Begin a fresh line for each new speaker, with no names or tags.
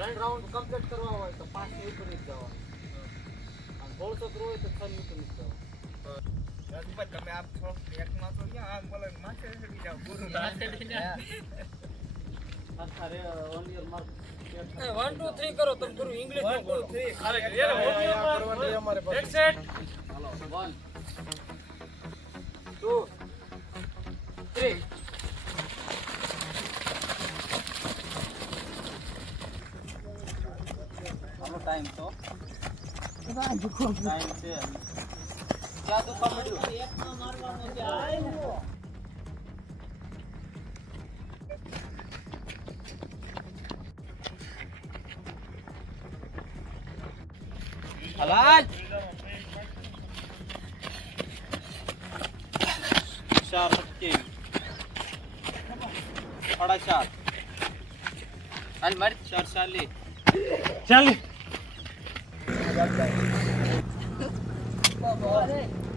ત્રણ round complete કરવા હોય તો 5 ની ઉપર જ જવાનું અને 1600 કરવું હોય તો 6 ની ઉપર જ જવાનું
રાજુભાઈ તમે આપ છો એકમાં તો ક્યાં આમ બોલે માથે ચડી જાવ ગુરુ માથે ચડી
અરે ઓન યોર માર્ક
1 2 3 કરો તમે ગુરુ ઇંગ્લિશ માં બોલો 1 2 3 અરે યાર કરવાની અમારે પાસે એક સેટ
હાલો 1 2 3 આનો ટાઈમ તો ટાઈમ છે ક્યાં દુખા મળ્યું એકમાં મારવાનો છે આયો हलाल 4 4 हाल मर 4 40
ચાલે